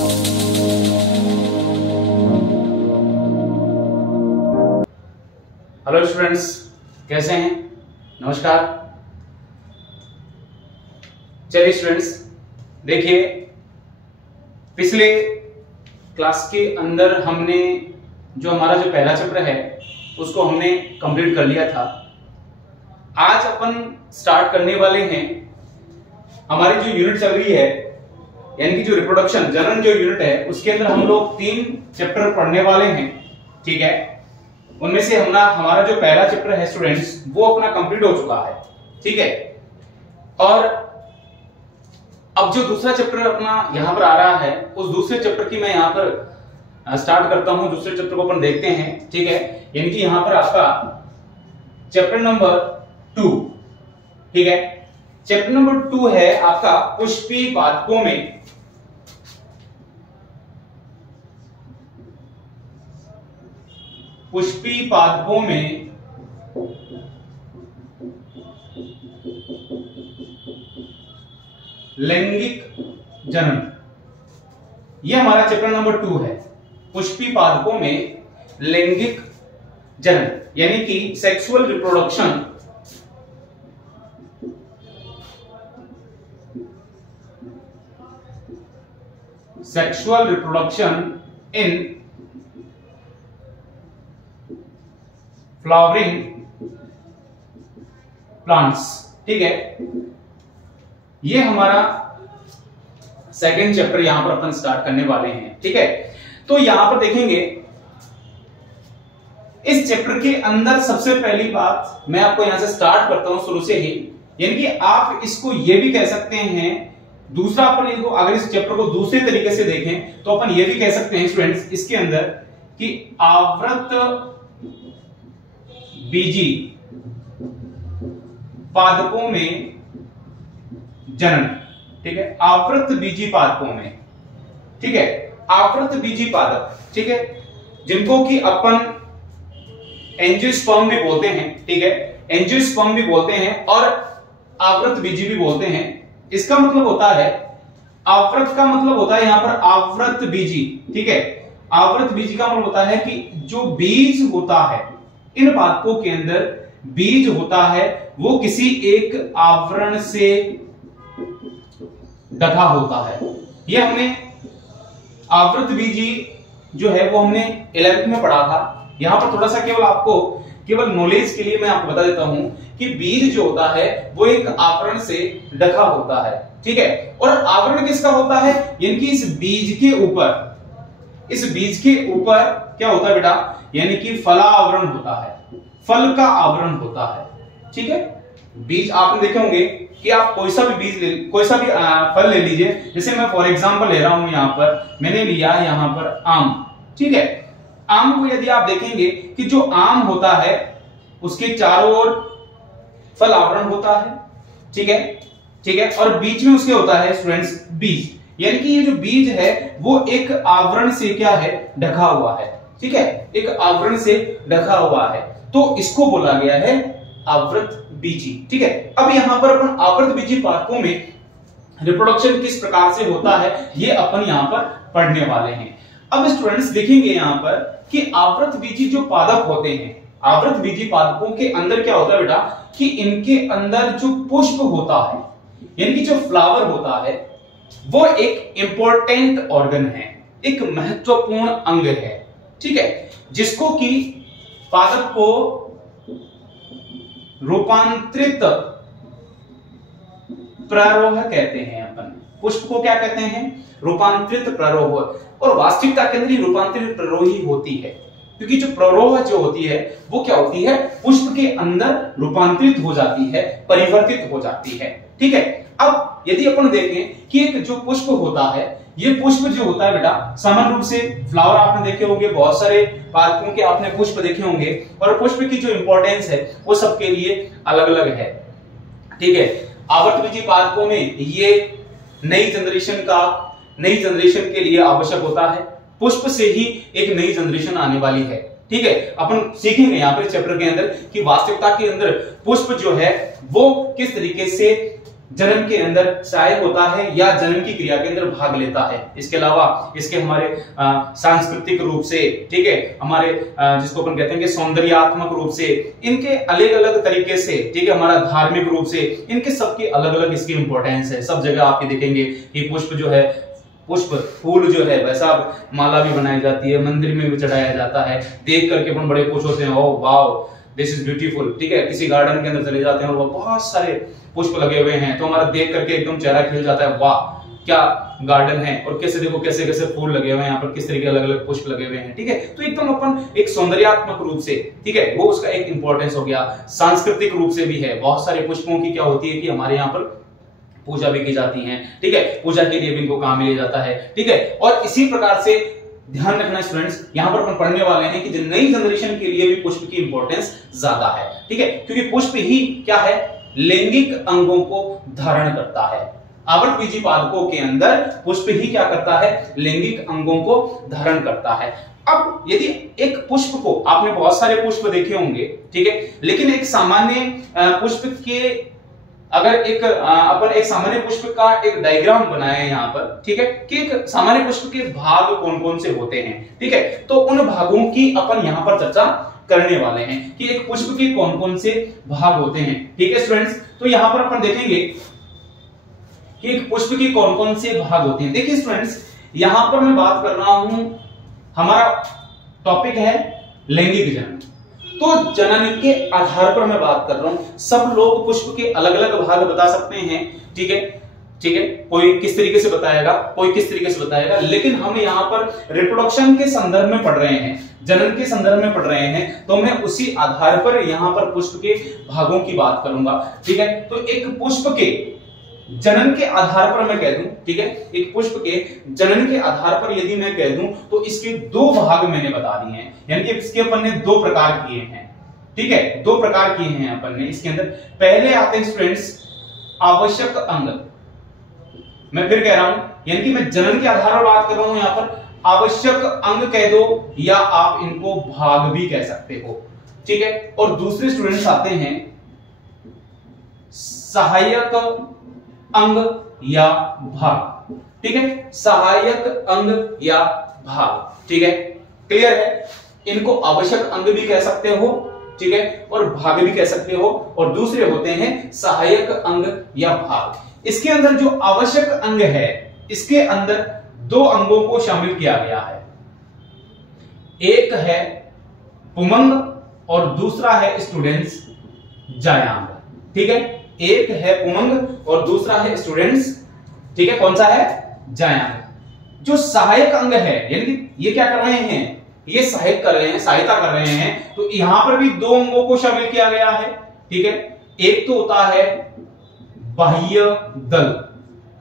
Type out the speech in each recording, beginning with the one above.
Hello students, कैसे हैं? नमस्कार। चलिए स्टूडेंट्स, देखिए पिछले क्लास के अंदर हमने जो हमारा जो पहला चैप्टर है उसको हमने कंप्लीट कर लिया था। आज अपन स्टार्ट करने वाले हैं हमारी जो यूनिट चल रही है, यानी कि जो रिप्रोडक्शन जनरल जो यूनिट है उसके अंदर हम लोग 3 चैप्टर पढ़ने वाले हैं। ठीक है, उनमें से हमारा जो पहला चैप्टर है स्टूडेंट्स वो अपना कंप्लीट हो चुका है। ठीक है, और अब जो दूसरा चैप्टर अपना यहां पर आ रहा है उस दूसरे चैप्टर की मैं यहां पर स्टार्ट करता हूं। दूसरे चैप्टर को अपन देखते हैं। ठीक है, यानी कि यहां पर आपका चैप्टर नंबर 2। ठीक है, चैप्टर नंबर 2 है आपका पुष्पी पादपों में लैंगिक जनन। यह हमारा चैप्टर नंबर 2 है, पुष्पी पादपों में लैंगिक जनन, यानी कि sexual reproduction in flowering plants. ठीक है, ये हमारा सेकंड चैप्टर यहां पर अपन स्टार्ट करने वाले हैं। ठीक है, तो यहां पर देखेंगे इस चैप्टर के अंदर सबसे पहली बात मैं आपको यहां से स्टार्ट करता हूं शुरू से ही, यानी कि आप इसको ये भी कह सकते हैं, दूसरा अपन इसको अगर इस चैप्टर को दूसरे तरीके से देखें तो अपन ये भी कह सकते हैं स्टूडेंट्स इसके अंदर कि आवृत बीजी पादपों में जनन। ठीक है, आवृत बीजी पादपों में। ठीक है, आवृत बीजी पादप, ठीक है, जिनको कि अपन एंजियोस्पर्म भी बोलते हैं। ठीक है, एंजियोस्पर्म भी बोलते हैं और आवृत बीजी भी बोलते हैं। इसका मतलब होता है, आवृत का मतलब होता है यहां पर आवृत बीजी। ठीक है, आवृत बीजी का मतलब होता है कि जो बीज होता है, इन पादपों के अंदर बीज होता है वो किसी एक आवरण से ढका होता है। ये हमने आवृत बीजी जो है वो हमने 11th में पढ़ा था। यहां पर थोड़ा सा केवल नॉलेज के लिए मैं आपको बता देता हूं कि बीज जो होता है वो एक आवरण से ढका होता है। ठीक है, और आवरण किसका होता है, यानी कि इस बीज के ऊपर क्या होता है बेटा, यानी कि फलावरण होता है, फल का आवरण होता है। ठीक है, बीज आपने देखे होंगे कि आप कोई सा भी फल ले लीजिए। जैसे मैं फॉर एग्जांपल ले रहा हूं, यहां पर मैंने लिया यहां पर आम। ठीक है, आम को यदि आप देखेंगे कि जो आम होता है उसके चारों ओर फल आवरण होता है। ठीक है, और बीच में उसके होता है स्टूडेंट्स बीज, यानी कि ये जो बीज है वो एक आवरण से क्या है, ढका हुआ है। ठीक है, एक आवरण से ढका हुआ है, तो इसको बोला गया है आवृत बीजी। ठीक है, अब यहां पर अपन आवृत बीजी पादपों में रिप्रोडक्शन किस प्रकार से होता है ये अपन यहां पर पढ़ने वाले हैं। अब स्टूडेंट्स देखेंगे यहां पर कि आवृत बीजी जो पादप होते हैं, आवृत बीजी पादपों के अंदर क्या होता है बेटा, कि इनके अंदर जो पुष्प होता है, यानी कि जो फ्लावर होता है वो एक इंपॉर्टेंट ऑर्गन है, एक महत्वपूर्ण अंग है। ठीक है, जिसको कि पादप को रूपांतरित प्ररोह कहते हैं। अपन पुष्प को क्या कहते हैं, रूपांतरित प्ररोह, और वास्तविकता के अंदर रूपांतरित प्ररोह ही होती है, क्योंकि जो प्ररोह जो होती है वो क्या होती है, पुष्प के अंदर रूपांतरित हो जाती है, परिवर्तित हो जाती है। ठीक है, अब यदि अपन देखें कि एक जो पुष्प होता है, ये पुष्प जो होता है बेटा सामान्य रूप से फ्लावर आपने देखे होंगे, बहुत सारे पादपों के आपने पुष्प देखे होंगे, और पुष्प की जो इंपॉर्टेंस है वो सबके लिए अलग अलग है। ठीक है, आवृत बीजी पादपों में ये नई जनरेशन के लिए आवश्यक होता है। पुष्प से ही एक नई जनरेशन आने वाली है। ठीक है, अपन सीखेंगे यहाँ पे चैप्टर के अंदर कि वास्तविकता के अंदर पुष्प जो है वो किस तरीके से जन्म के अंदर सहायक होता है या जन्म की क्रिया के अंदर भाग लेता है। इसके अलावा इसके हमारे सांस्कृतिक रूप से, ठीक है, हमारे जिसको अपन कहते हैं कि सौंदर्यात्मक रूप से, इनके अलग अलग तरीके से, ठीक है, हमारा धार्मिक रूप से, इनके सबकी अलग अलग इसकी इंपॉर्टेंस है। सब जगह आप ये देखेंगे कि पुष्प जो है, पुष्प फूल जो है, वैसा माला भी बनाई जाती है, मंदिर में भी चढ़ाया जाता है। देख करके अपन बड़े खुश होते हैं, oh wow this is beautiful, ठीक है। किसी गार्डन के अंदर चले जाते हैं और वह बहुत सारे पुष्प लगे हुए हैं तो हमारा देख करके एकदम चेहरा खिल जाता है, वाह क्या गार्डन है, और कैसे देखो कैसे कैसे फूल लगे हुए हैं यहाँ पर, किस तरीके अलग अलग पुष्प लगे हुए हैं, ठीक है। तो एकदम अपन एक सौंदर्यात्मक रूप से, ठीक है, वो उसका एक इंपॉर्टेंस हो गया। सांस्कृतिक रूप से भी है, बहुत सारे पुष्पों की क्या होती है कि हमारे यहाँ पर पूजा भी की जाती है, ठीक है, पूजा के लिए भी इनको काम लिया जाता है, ठीक है। और इसी प्रकार से ध्यान रखना स्टूडेंट्स, यहां पर अपन पढ़ने वाले हैं कि नई जनरेशन के लिए भी पुष्प की इंपॉर्टेंस ज्यादा है, ठीक है, क्योंकि पुष्प ही क्या है, लैंगिक अंगों को धारण करता है। आवर्तबीजी पादपों के अंदर पुष्प ही क्या करता है, लैंगिक अंगों को धारण करता है। अब यदि एक पुष्प को, आपने बहुत सारे पुष्प देखे होंगे, ठीक है, लेकिन एक सामान्य पुष्प के, अगर एक अपन एक सामान्य पुष्प का एक डायग्राम बनाए यहाँ पर, ठीक है, कि एक सामान्य पुष्प के भाग कौन कौन से होते हैं, ठीक है, तो उन भागों की अपन यहाँ पर चर्चा करने वाले हैं कि एक पुष्प के कौन कौन से भाग होते हैं, ठीक है स्टूडेंट्स। तो यहाँ पर अपन देखेंगे कि एक पुष्प के कौन कौन से भाग होते हैं। देखिए स्टूडेंट्स, यहां पर मैं बात कर रहा हूं, हमारा टॉपिक है लैंगिक जनन, तो जनन के आधार पर मैं बात कर रहा हूं। सब लोग पुष्प के अलग अलग भाग बता सकते हैं, ठीक है, ठीक है, कोई किस तरीके से बताएगा, कोई किस तरीके से बताएगा, लेकिन हम यहाँ पर रिप्रोडक्शन के संदर्भ में पढ़ रहे हैं, जनन के संदर्भ में पढ़ रहे हैं, तो मैं उसी आधार पर यहाँ पर पुष्प के भागों की बात करूंगा, ठीक है। तो एक पुष्प के जनन के आधार पर मैं कह दूं, ठीक है, एक पुष्प के जनन के आधार पर यदि मैं कह दूं तो इसके दो भाग मैंने बता दिए हैं, यानी कि इसके अपन ने दो प्रकार किए हैं, ठीक है, दो प्रकार किए हैं अपन ने इसके अंदर। पहले आते हैं स्टूडेंट्स आवश्यक अंग, मैं फिर कह रहा हूं, यानी कि मैं जनन के आधार पर बात कर रहा हूं, यहां पर आवश्यक अंग कह दो या आप इनको भाग भी कह सकते हो, ठीक है। और दूसरे स्टूडेंट्स आते हैं सहायक अंग या भाग, ठीक है, सहायक अंग या भाग, ठीक है, क्लियर है। इनको आवश्यक अंग भी कह सकते हो, ठीक है, और भाग भी कह सकते हो, और दूसरे होते हैं सहायक अंग या भाग। इसके अंदर जो आवश्यक अंग है, इसके अंदर दो अंगों को शामिल किया गया है, एक है पुमंग और दूसरा है स्टूडेंट्स जायांग, ठीक है, एक है पुमंग और दूसरा है स्टूडेंट्स, ठीक है, कौन सा है, जायांग। जो सहायक अंग है, यानी कि ये क्या कर रहे हैं, ये सहायक कर रहे हैं, सहायता कर रहे हैं, तो यहां पर भी दो अंगों को शामिल किया गया है, ठीक है। एक तो होता है बाह्य दल,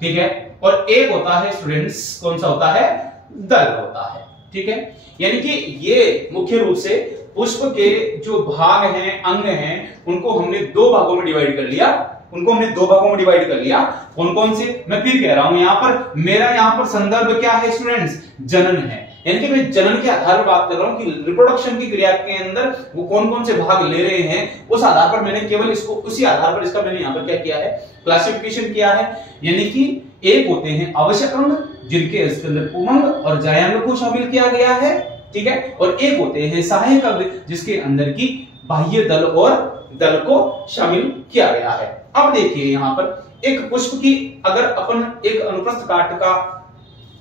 ठीक है, और एक होता है स्टूडेंट्स, कौन सा होता है, दल होता है, ठीक है। यानी कि ये मुख्य रूप से पुष्प के जो भाग हैं, अंग हैं, उनको हमने दो भागों में डिवाइड कर लिया, उनको हमने दो भागों में डिवाइड कर लिया। कौन कौन से, मैं फिर कह रहा हूं, यहां पर मेरा यहां पर संदर्भ क्या है स्टूडेंट्स, जनन है, यानी कि मैं जनन के आधार पर बात कर रहा हूं कि रिप्रोडक्शन की क्रिया के अंदर वो कौन कौन से भाग ले रहे हैं, उस आधार पर मैंने केवल इसको, उसी आधार पर इसका मैंने यहां पर क्या किया है, क्लासिफिकेशन किया है। यानी कि एक होते हैं आवश्यक अंग जिनके इसके अंदर पुमंग और जायांग को शामिल किया गया है, ठीक है, और एक होते हैं सहायक अंग जिसके अंदर की बाह्य दल और दल को शामिल किया गया है। अब देखिए यहां पर एक पुष्प की अगर अपन एक अनुप्रस्थ काट का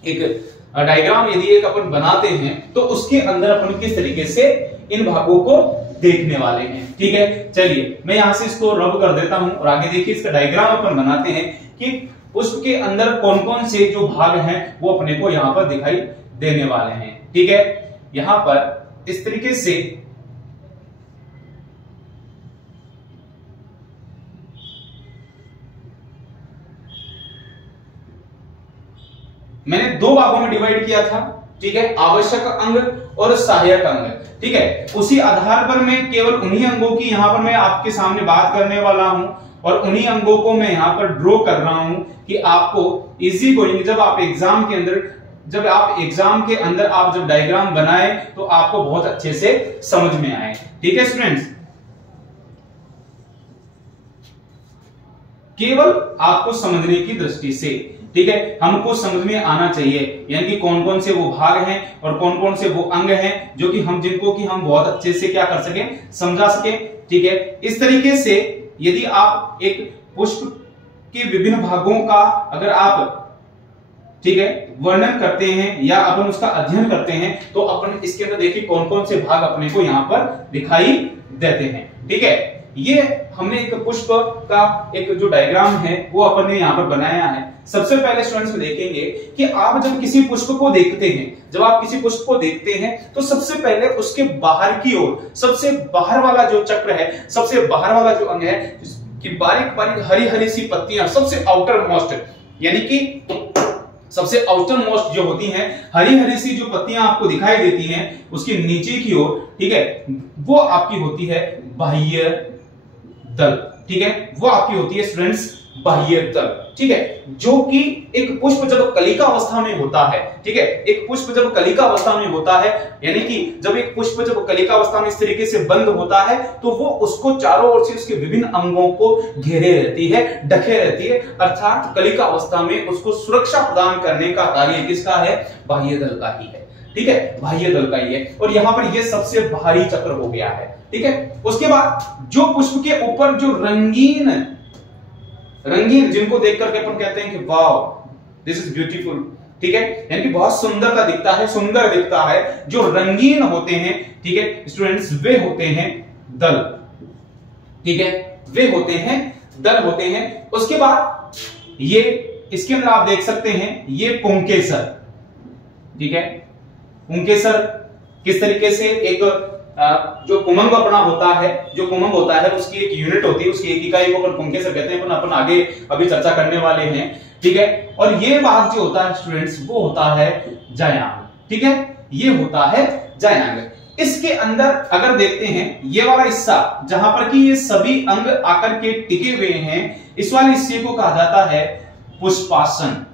एक डायग्राम यदि एक अपन बनाते हैं तो उसके अंदर अपन किस तरीके से इन भागों को देखने वाले हैं, ठीक है। चलिए मैं यहां से इसको रब कर देता हूं और आगे देखिए इसका डायग्राम अपन बनाते हैं कि पुष्प के अंदर कौन कौन से जो भाग हैं वो अपने को यहां पर दिखाई देने वाले हैं, ठीक है। यहां पर इस तरीके से मैंने दो भागों में डिवाइड किया था, ठीक है, आवश्यक अंग और सहायक अंग, ठीक है। उसी आधार पर मैं केवल उन्हीं अंगों की यहां पर मैं आपके सामने बात करने वाला हूं और उन्हीं अंगों को मैं यहां पर ड्रॉ कर रहा हूं कि आपको इजी गोइंग, जब आप एग्जाम के अंदर आप जब डायग्राम बनाए तो आपको बहुत अच्छे से समझ में आए, ठीक है स्टूडेंट्स। केवल आपको समझने की दृष्टि से, ठीक है, हमको समझ में आना चाहिए, यानी कि कौन कौन से वो भाग हैं और कौन कौन से वो अंग हैं जो कि जिनको कि हम बहुत अच्छे से क्या कर सके, समझा सके, ठीक है। इस तरीके से यदि आप एक पुष्प के विभिन्न भागों का अगर आप, ठीक है, वर्णन करते हैं या अपन उसका अध्ययन करते हैं तो अपन इसके अंदर देखिए कौन कौन से भाग अपने को यहां पर दिखाई देते हैं, ठीक है। ये हमने एक पुष्प का एक जो डायग्राम है वो अपन ने यहां पर बनाया है। सबसे पहले स्टूडेंट्स देखेंगे कि आप जब किसी पुष्प को देखते हैं, जब आप किसी पुष्प को देखते हैं तो सबसे पहले उसके बाहर की ओर, सबसे बाहर वाला जो चक्र है, सबसे बाहर वाला जो अंग है कि बारीक बारीक हरी हरी सी पत्तियां, सबसे आउटर मोस्ट, यानी कि सबसे आउटर मोस्ट जो होती हैं हरी हरी सी जो पत्तियां आपको दिखाई देती हैं उसके नीचे की ओर, ठीक है, वो आपकी होती है बाह्य दल, ठीक है, वो आपकी होती है स्टूडेंट्स बाह्य दल, ठीक है। जो कि एक पुष्प जब कलिका अवस्था में होता है, ठीक है, एक पुष्प जब कलिका अवस्था में होता है, यानी कि जब एक पुष्प जब कलिका अवस्था में इस तरीके से बंद होता है तो वो उसको चारों ओर से उसके विभिन्न अंगों को घेरे रहती है, ढके रहती है, अर्थात कलिका अवस्था में उसको सुरक्षा प्रदान करने का कार्य किसका है, बाह्य दल का ही है, ठीक है, बाह्य दल का ही है। और यहां पर ये सबसे बाहरी चक्र हो गया है, ठीक है। उसके बाद जो पुष्प के ऊपर जो रंगीन जिनको देख करके अपन कहते हैं कि वाओ दिस इज ब्यूटीफुल, ठीक है, यानी कि बहुत सुंदर दिखता है, सुंदर दिखता है, जो रंगीन होते हैं, ठीक है स्टूडेंट्स, वे होते हैं दल, ठीक है, वे होते हैं दल होते हैं। उसके बाद ये इसके अंदर आप देख सकते हैं ये पुंकेसर, ठीक है, पुंकेसर किस तरीके से एक जो कुमंग अपना होता है, जो कुमंग होता है उसकी एक यूनिट होती है, उसकी एक इकाई को अपन पुंकेसर कहते हैं, अपन आगे अभी चर्चा करने वाले हैं, ठीक है। और ये भाग जो होता है स्टूडेंट्स वो होता है जायांग, ठीक है, ये होता है जायांग। इसके अंदर अगर देखते हैं ये वाला हिस्सा जहां पर कि ये सभी अंग आकर के टिके हुए हैं, इस वाले हिस्से को कहा जाता है पुष्पासन,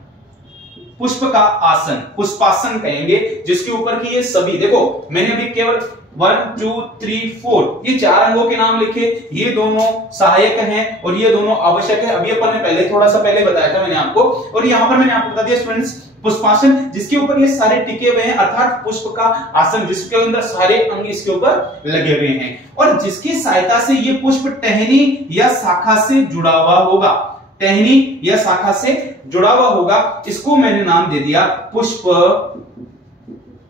पुष्प का आसन, पुष्पासन कहेंगे, जिसके ऊपर की ये सभी, देखो मैंने अभी केवल 1 2 3 4 ये 4 अंगों के नाम लिखे, ये दोनों सहायक हैं और ये दोनों आवश्यक है। अभी अपन ने पहले थोड़ा सा पहले बताया था मैंने आपको, और यहां पर मैंने आपको बता दिया स्टूडेंट्स पुष्पासन, जिसके ऊपर ये सारे टिके हुए हैं, अर्थात पुष्प का आसन, जिसके अंदर सारे अंग इसके ऊपर लगे हुए हैं और जिसकी सहायता से ये पुष्प टहनी या शाखा से जुड़ा हुआ होगा, टहनी या शाखा से जुड़ा हुआ होगा। इसको मैंने नाम दे दिया पुष्प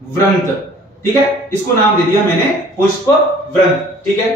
व्रंत, ठीक है, इसको नाम दे दिया मैंने पुष्प व्रंत, ठीक है।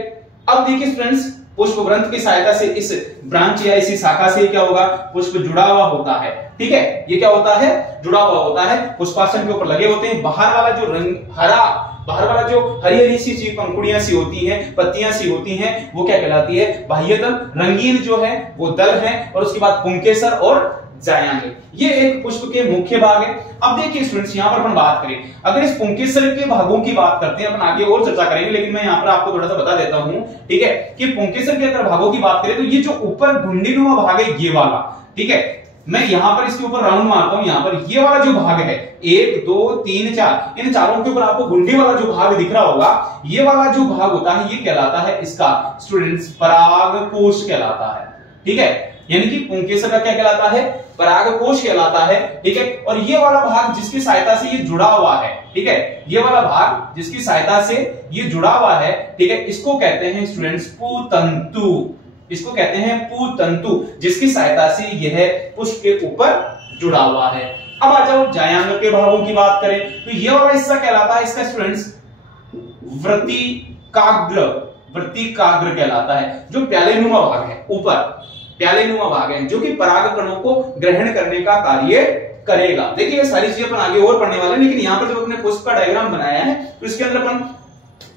अब देखिए फ्रेंड्स, पुष्प व्रंत की सहायता से इस ब्रांच या इसी शाखा से क्या होगा, पुष्प जुड़ा हुआ होता है, ठीक है, ये क्या होता है, जुड़ा हुआ होता है, पुष्पासन के ऊपर लगे होते हैं। बाहर वाला जो रंग हरा, बाहर वाला जो हरी हरी सी पंखुड़ियां सी होती हैं, पत्तियां सी होती हैं, वो क्या कहलाती है, बाह्य दल। रंगीन जो है वो दल है, और उसके बाद पुंकेसर और जायांग, ये एक पुष्प के मुख्य भाग है। अब देखिए स्टूडेंट्स, यहां पर अपन बात करें, अगर इस पुंकेसर के भागों की बात करते हैं, अपन आगे और चर्चा करेंगे, लेकिन मैं यहां पर आपको थोड़ा सा बता देता हूं, ठीक है, कि पुंकेसर के अगर भागों की बात करें तो ये जो ऊपर घुंडीनुमा भाग है ये वाला, ठीक है, मैं यहां पर इसके ऊपर राउंड मारता हूं, यहां पर ये वाला जो भाग है 1 2 3 4, इन चारों के ऊपर आपको घुंडी वाला जो भाग दिख रहा होगा, ये वाला जो भाग होता है ये कहलाता है इसका स्टूडेंट्स परागकोश कहलाता है, ठीक है, यानी कि पुंकेसर का क्या कहलाता है, परागकोश कहलाता है, ठीक है। और ये वाला भाग जिसकी सहायता से ये जुड़ा हुआ है, ठीक है, ये वाला भाग जिसकी सहायता से ये जुड़ा हुआ है, ठीक है, इसको कहते हैं स्टूडेंट्स पुतंतु, इसको कहते हैं पुतंतु, जिसकी सहायता से यह पुष्प के ऊपर जुड़ा हुआ है। अब आ जाओ जायांग के भागों की बात करें तो ये वाला हिस्सा कहलाता है इसका स्टूडेंट्स वृत्तिकाग्र, वृत्तिकाग्र कहलाता है, जो प्यालेनुमा भाग है, ऊपर प्यालेनुमा भाग है, जो कि परागकणों को ग्रहण करने का कार्य करेगा। देखिए ये सारी चीजें अपन आगे और पढ़ने वाले हैं, लेकिन यहां पर जब अपने पुष्प का डायग्राम बनाया है तो इसके अंदर अपन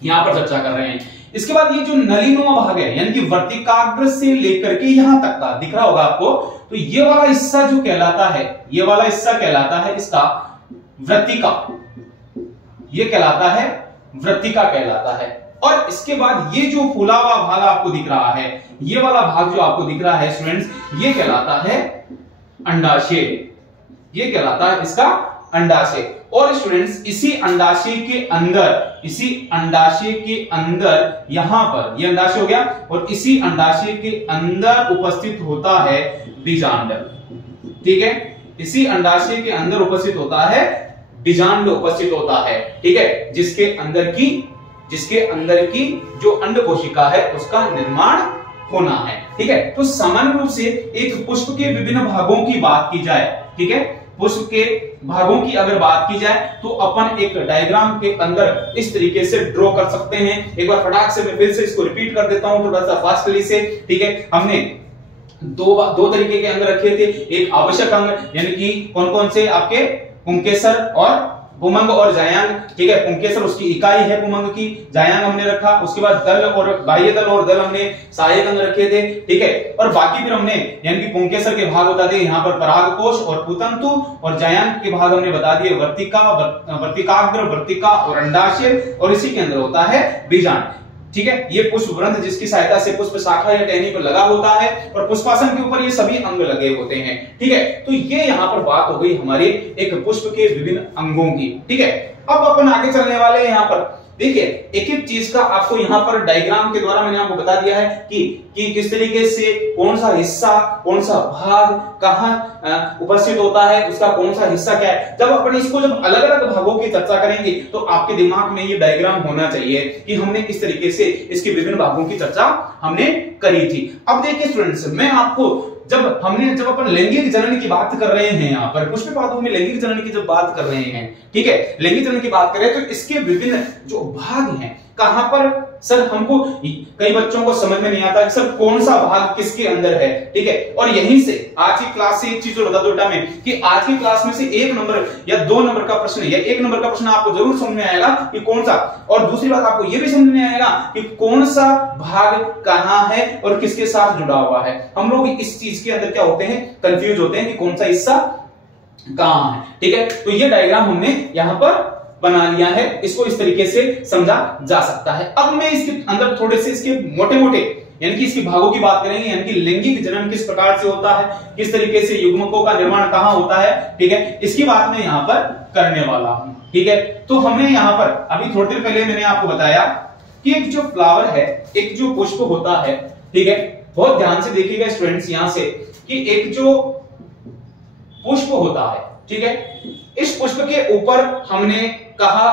यहां पर चर्चा कर रहे हैं। इसके बाद ये जो नलिनुमा भाग है, यानी कि वर्तिकाग्र से लेकर के यहां तक का दिख रहा होगा आपको, तो ये वाला हिस्सा जो कहलाता है, ये वाला हिस्सा कहलाता है इसका वृत्तिका, ये कहलाता है वृत्तिका कहलाता है। और इसके बाद ये जो फूला हुआ भाग आपको दिख रहा है, ये वाला भाग जो आपको दिख रहा है स्टूडेंट्स, ये कहलाता है अंडाशय, ये कहलाता है इसका अंडाशय। और स्टूडेंट्स इसी अंडाशय के अंदर यहां पर ये अंडाशय हो गया और इसी अंडाशय के अंदर उपस्थित होता है बीजांड। ठीक है, इसी अंडाशय के अंदर उपस्थित होता है बीजांड उपस्थित होता है। ठीक है, जिसके अंदर की जो अंड कोशिका है उसका निर्माण होना है। ठीक है, तो सामान्य रूप से एक पुष्प के विभिन्न भागों की बात की जाए, ठीक है, पुष्प के भागों की अगर बात की जाए तो अपन एक डायग्राम के अंदर इस तरीके से ड्रॉ कर सकते हैं। एक बार फटाक से मैं फिर से इसको रिपीट कर देता हूं थोड़ा सा फास्टली से। ठीक है, हमने दो तरीके के अंग रखे थे, एक आवश्यक अंग यानी कि कौन कौन से आपके पुंकेसर और पुमंग और जायांग। ठीक है, पुंकेसर उसकी इकाई है पुमंग की, जायांग हमने रखा, उसके बाद दल और बाह्य दल और दल हमने सहायक अंग रखे थे। ठीक है, और बाकी फिर हमने यानी कि पुंकेसर के भाग बता दिए यहाँ पर परागकोश और पुतंतु, और जायांग के भाग हमने बता दिए वर्तिकाग्र, वर्तिका और अंडाशय, और इसी के अंदर होता है बीजांड। ठीक है, ये पुष्प ग्रंथ जिसकी सहायता से पुष्प शाखा या टहनी पर लगा होता है और पुष्पासन के ऊपर ये सभी अंग लगे होते हैं। ठीक है, तो ये यहां पर बात हो गई हमारी एक पुष्प के विभिन्न अंगों की। ठीक है, अब अपन आगे चलने वाले हैं। यहां पर देखिए एक एक चीज का आपको यहां पर डायग्राम के द्वारा मैंने आपको बता दिया है कि किस तरीके से कौन सा हिस्सा, कौन सा भाग कहां उपस्थित होता है, उसका कौन सा हिस्सा क्या है। जब अपन इसको जब अलग अलग भागों की चर्चा करेंगे तो आपके दिमाग में ये डायग्राम होना चाहिए कि हमने किस तरीके से इसके विभिन्न भागों की चर्चा हमने करी थी। अब देखिए स्टूडेंट्स, मैं आपको जब अपन लैंगिक जनन की बात कर रहे हैं, यहाँ पर पुष्प पादों में लैंगिक जनन की जब बात कर रहे हैं, ठीक है, लैंगिक जनन की बात कर रहे हैं तो इसके विभिन्न जो भाग हैं कहां पर सर, हमको कई बच्चों को समझ में नहीं आता कि सर कौन सा भाग किसके अंदर है। ठीक है, और यहीं से आज की क्लास से एक चीज और बता दो बेटा मैं कि आज की क्लास में से 1 नंबर या 2 नंबर का प्रश्न या 1 नंबर का प्रश्न आपको जरूर समझ में आएगा कि कौन सा, और दूसरी बात आपको यह भी समझ में आएगा कि कौन सा भाग कहां है और किसके साथ जुड़ा हुआ है। हम लोग इस चीज के अंदर क्या होते हैं, कंफ्यूज होते हैं कि कौन सा हिस्सा कहां है। ठीक है, तो ये डायग्राम हमने यहां पर बना लिया है, इसको इस तरीके से समझा जा सकता है। अब मैं इसके अंदर थोड़े से इसके मोटे मोटे यानी कि इसके भागों की बात करेंगे, यानी कि लैंगिक जनन किस प्रकार से होता है, किस तरीके से युग्मकों का निर्माण कहां होता है। ठीक है, इसकी बात मैं यहां पर करने वाला हूं। ठीक है, तो हमने यहां पर अभी थोड़ी देर पहले मैंने आपको बताया कि एक जो फ्लावर है, एक जो पुष्प होता है, ठीक है, बहुत ध्यान से देखिएगा स्टूडेंट्स यहां से कि एक जो पुष्प होता है, ठीक है, इस पुष्प के ऊपर हमने कहा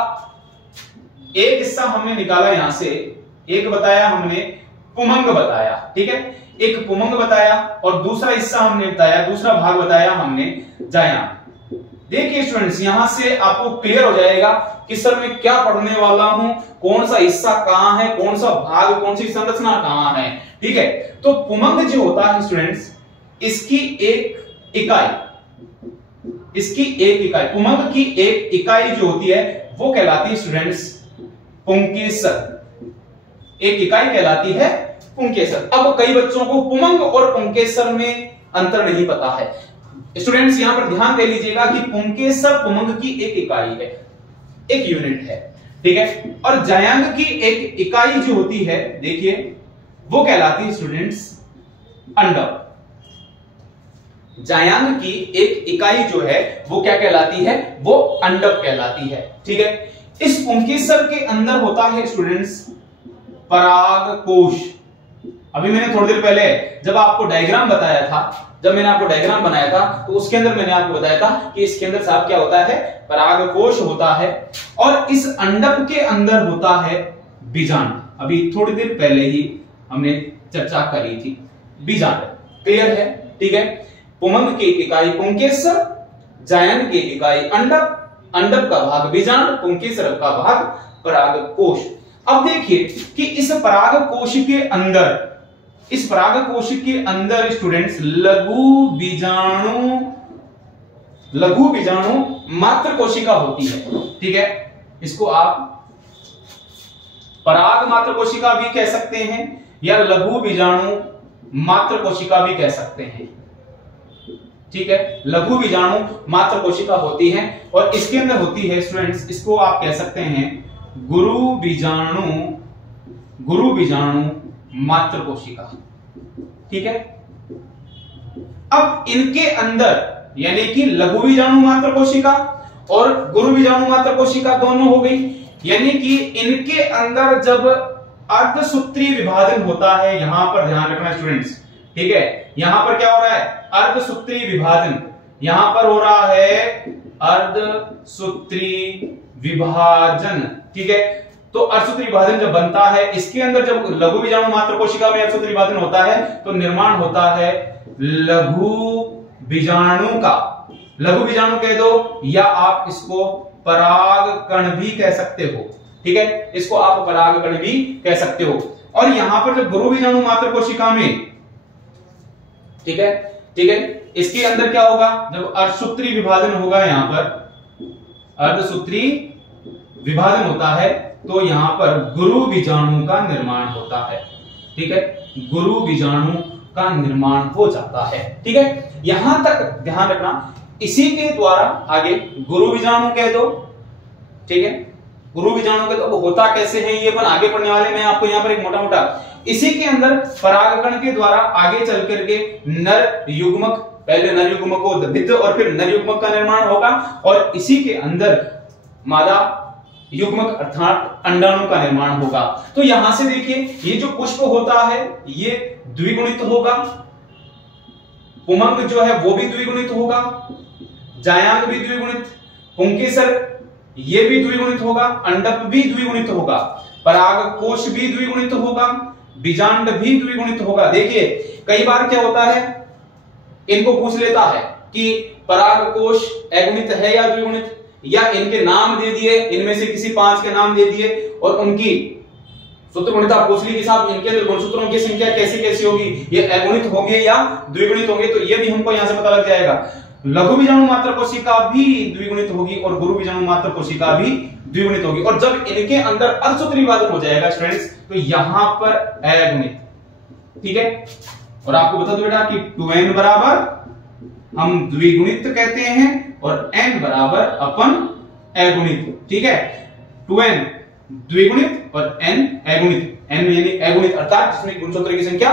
एक हिस्सा हमने निकाला यहां से, एक बताया हमने पुमंग बताया। ठीक है, एक पुमंग बताया और दूसरा हिस्सा हमने बताया, दूसरा भाग बताया हमने जायांग। देखिए स्टूडेंट्स, यहां से आपको क्लियर हो जाएगा कि सर मैं क्या पढ़ने वाला हूं, कौन सा हिस्सा कहां है, कौन सा भाग, कौन सी संरचना कहां है। ठीक है, तो पुमंग जो होता है स्टूडेंट्स, इसकी एक इकाई पुमंग की एक इकाई जो होती है वो कहलाती है स्टूडेंट्स पुंकेसर। एक इकाई कहलाती है पुंकेसर। अब कई बच्चों को पुमंग और पुंकेसर में अंतर नहीं पता है। स्टूडेंट्स यहां पर ध्यान दे लीजिएगा कि पुंकेसर पुमंग की एक इकाई है, एक यूनिट है। ठीक है, और जायांग की एक इकाई जो होती है, देखिए वो कहलाती है स्टूडेंट्स अंडक। जायांग की एक इकाई जो है वो क्या कहलाती है, वो अंडक कहलाती है। ठीक है, इस पुंकेसर के अंदर होता है स्टूडेंट्स परागकोश। अभी मैंने थोड़ी देर पहले जब आपको डायग्राम बताया था, जब मैंने आपको डायग्राम बनाया था तो उसके अंदर मैंने आपको बताया था कि इसके अंदर साहब क्या होता है, परागकोश होता है, और इस अंडक के अंदर होता है बीजांड। अभी थोड़ी देर पहले ही हमने चर्चा करी थी, बीजांड। क्लियर है? ठीक है, पुमंग की इकाई पुंकेसर, जायांग की इकाई अंडक, अंडक का भाग बीजांड, पुंकेसर का भाग परागकोश। अब देखिए कि इस परागकोश के अंदर स्टूडेंट्स लघु बीजाणु मात्र कोशिका होती है। ठीक है, इसको आप पराग मात्र कोशिका भी कह सकते हैं या लघु बीजाणु मात्र कोशिका भी कह सकते हैं। ठीक है, लघु बीजाणु मात्र कोशिका होती है और इसके अंदर होती है स्टूडेंट्स, इसको आप कह सकते हैं गुरु बीजाणु मात्र कोशिका। ठीक है, अब इनके अंदर यानी कि लघु बीजाणु मात्र कोशिका और गुरु बीजाणु मात्र कोशिका दोनों हो गई। यानी कि इनके अंदर जब अर्धसूत्री विभाजन होता है, यहां पर ध्यान रखना स्टूडेंट्स, ठीक है, यहां पर क्या हो रहा है, अर्धसूत्री विभाजन, यहां पर हो रहा है अर्धसूत्री विभाजन, ठीक है। तो अर्धसूत्री विभाजन जब बनता है, इसके अंदर जब लघु बीजाणु मात्र कोशिका में अर्धसूत्री विभाजन होता है तो निर्माण होता है लघु बीजाणु का। लघु बीजाणु कह दो या आप इसको परागकण भी कह सकते हो, ठीक है, इसको आप परागकण भी कह सकते हो। और यहां पर जब गुरु बीजाणु मात्र कोशिका में, ठीक है, ठीक है, इसके अंदर क्या होगा, जब अर्धसूत्री विभाजन होगा, यहां पर अर्धसूत्री विभाजन होता है तो यहां पर गुरु बीजाणु का निर्माण होता है, ठीक है, गुरु बीजाणु का निर्माण हो जाता है, ठीक है। यहां तक ध्यान रखना, इसी के द्वारा आगे गुरु बीजाणु कह दो, ठीक है, गुरु बीजाणु कह दो। अब होता कैसे है ये अपन आगे पढ़ने वाले, मैं आपको यहां पर एक मोटा मोटा, इसी के अंदर परागकण के द्वारा आगे चल करके नर युग्मक, पहले नर युग्मक को भित्त और फिर नर युग्मक का निर्माण होगा और इसी के अंदर मादा युग्मक अर्थात अंडाणु का निर्माण होगा। तो यहां से देखिए, ये जो पुष्प होता है ये द्विगुणित होगा, पुमंग जो है वो भी द्विगुणित होगा, जायांग भी द्विगुणित, पुंकेसर ये भी द्विगुणित होगा, अंडक भी द्विगुणित होगा, परागकोश भी द्विगुणित होगा, बीजांड भी द्विगुणित होगा। देखिए कई बार क्या होता है, इनको पूछ लेता है कि परागकोश अगुणित है या द्विगुणित, या इनके नाम दे दिए, इनमें से किसी 5 के नाम दे दिए और उनकी सूत्र गुणिता पूछ ली कि साहब इनके अंदर गुणसूत्रों की संख्या कैसी कैसी होगी, ये अगुणित होंगे या द्विगुणित होंगे, तो ये भी हमको यहां से पता लग जाएगा। लघु बीजाणु मात्र कोशिका भी द्विगुणित होगी और गुरु बीजाणु मात्र कोशिका भी द्विगुणित होगी। और जब इनके अंदर अर्धसूत्री विभाजन हो जाएगा स्टूडेंट्स, तो यहां पर अगुणित, ठीक है। और आपको बता दो बेटा कि 2n बराबर हम द्विगुणित कहते हैं और n बराबर अपन अगुणित, ठीक है। 2n द्विगुणित और n अगुणित, n यानी अगुणित अर्थात जिसमें गुणसूत्र की संख्या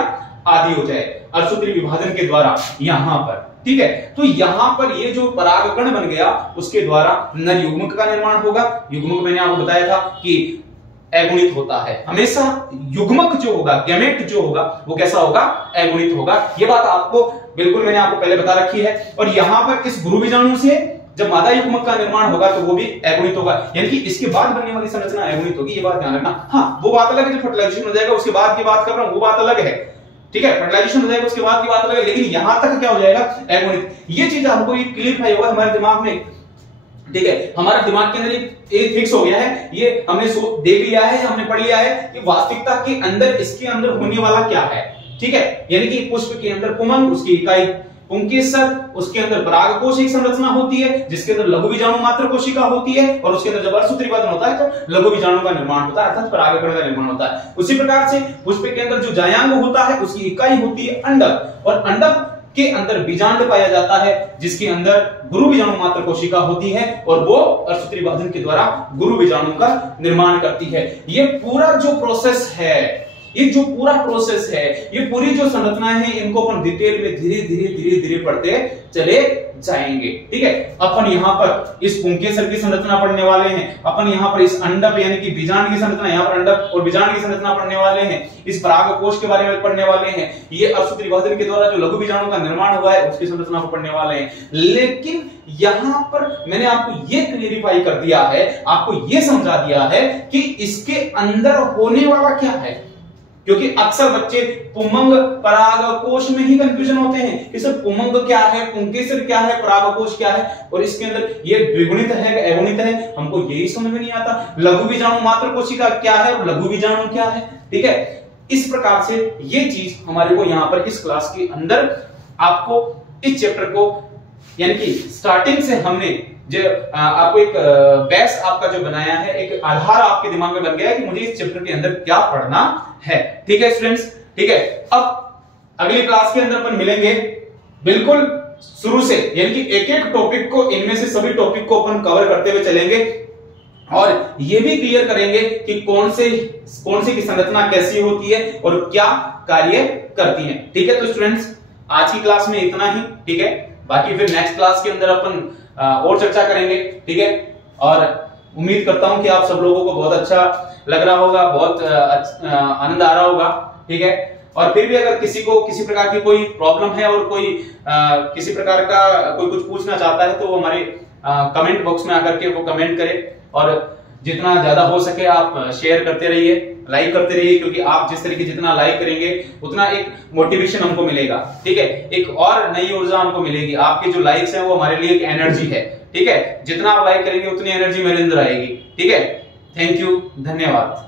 आधी हो जाए अर्धसूत्री विभाजन के द्वारा, यहां पर, ठीक है। तो यहां पर ये जो परागकण बन गया उसके द्वारा नर युग्मक का निर्माण होगा। युग्मक मैंने आपको बताया था कि अगुणित होता है, हमेशा युग्मक जो होगा, गैमेट जो होगा वो कैसा होगा, अगुणित होगा। ये बात आपको बिल्कुल मैंने आपको पहले बता रखी है। और यहां पर इस गुरु बीजाणु से जब मादा युग्मक का निर्माण होगा तो वो भी अगुणित होगा, यानी कि इसके बाद बनने वाली संरचना अगुणित होगी, ये बात ध्यान रखना। हाँ, वो बात अलग है जो फर्टिलाइजेशन हो जाएगा उसके बाद की बात कर रहा हूं, वो बात अलग है, ठीक है, फर्टिलाइजेशन हो जाएगा उसके बाद की बात अलग है, लेकिन यहां तक क्या हो जाएगा, अगुणित। ये चीज हमको क्लियर होगा हमारे दिमाग में, ठीक है, हमारा दिमाग के अंदर एक फिक्स हो गया है, ये हमने देख लिया है, हमने पढ़ लिया है कि वास्तविकता के अंदर इसके अंदर होने वाला क्या है, ठीक है। यानी कि पुष्प के अंदर पुमंग, उसकी इकाई पुंकेसर, उसके अंदर परागकोश एक संरचना होती है जिसके अंदर लघु बीजाणु मात्र कोशिका होती है और उसके अंदर जब अर्धसूत्री विभाजन होता है तो लघु बीजाणु का निर्माण होता है अर्थात परागकण का निर्माण होता है। उसी प्रकार से पुष्प के अंदर जो जायांग होता है उसकी इकाई होती है अंडक, और अंडक के अंदर बीजांड पाया जाता है जिसके अंदर गुरु बीजाणु मात्र कोशिका होती है और वो अर्धसूत्री विभाजन के द्वारा गुरु बीजाणु का निर्माण करती है। ये पूरा जो प्रोसेस है, ये जो पूरा प्रोसेस है, ये पूरी जो संरचनाएं हैं, इनको अपन डिटेल में धीरे धीरे धीरे धीरे पढ़ते चले जाएंगे, ठीक है। अपन यहाँ पर इस पुंकेसर की संरचना पढ़ने वाले हैं, अपन यहाँ पर इस अंडक यानी कि बीजांड की संरचना, यहाँ पर अंडक और बीजांड की संरचना पढ़ने वाले हैं, इस परागकोश के बारे में पढ़ने वाले हैं, ये अर्धसूत्री विभाजन के द्वारा जो लघु बीजाणु का निर्माण हुआ है उसकी संरचना को पढ़ने वाले हैं। लेकिन यहाँ पर मैंने आपको ये क्लियरिफाई कर दिया है, आपको ये समझा दिया है कि इसके अंदर होने वाला क्या है, क्योंकि अक्सर बच्चे पुमंग परागकोश में ही कंफ्यूजन होते हैं कि सर पुमंग क्या है, पुंकेसर क्या है, परागकोश क्या है, और इसके अंदर ये द्विगुणित है अगुणित है, हमको यही समझ में नहीं आता। लघु बीजाणु मात्र कोशिका क्या है और लघु बीजाणु क्या है, ठीक है। इस प्रकार से ये चीज हमारे को यहाँ पर इस क्लास के अंदर आपको इस चैप्टर को, यानी कि स्टार्टिंग से हमने जो आपको एक बेस आपका जो बनाया है, एक आधार आपके दिमाग में बन गया है कि मुझे इस चैप्टर के अंदर क्या पढ़ना है, ठीक है स्टूडेंट्स, ठीक है। अब अगली क्लास के अंदर अपन मिलेंगे बिल्कुल शुरू से, यानी कि एक एक टॉपिक को, इनमें से सभी टॉपिक को अपन कवर करते हुए चलेंगे और ये भी क्लियर करेंगे कि कौन से की संरचना कैसी होती है और क्या कार्य करती है, ठीक है। तो स्टूडेंट्स आज की क्लास में इतना ही, ठीक है। बाकी फिर नेक्स्ट क्लास के अंदर अपन और चर्चा करेंगे, ठीक है। और उम्मीद करता हूं कि आप सब लोगों को बहुत अच्छा लग रहा होगा, बहुत आनंद आ रहा होगा, ठीक है। और फिर भी अगर किसी को किसी प्रकार की कोई प्रॉब्लम है और कोई किसी प्रकार का कोई कुछ पूछना चाहता है तो वो हमारे कमेंट बॉक्स में आकर के वो कमेंट करे, और जितना ज्यादा हो सके आप शेयर करते रहिए, लाइक करते रहिए, क्योंकि आप जिस तरीके जितना लाइक करेंगे उतना एक मोटिवेशन हमको मिलेगा, ठीक है, एक और नई ऊर्जा हमको मिलेगी। आपके जो लाइक्स हैं वो हमारे लिए एक एनर्जी है, ठीक है। जितना आप लाइक करेंगे उतनी एनर्जी मेरे अंदर आएगी, ठीक है। थैंक यू, धन्यवाद।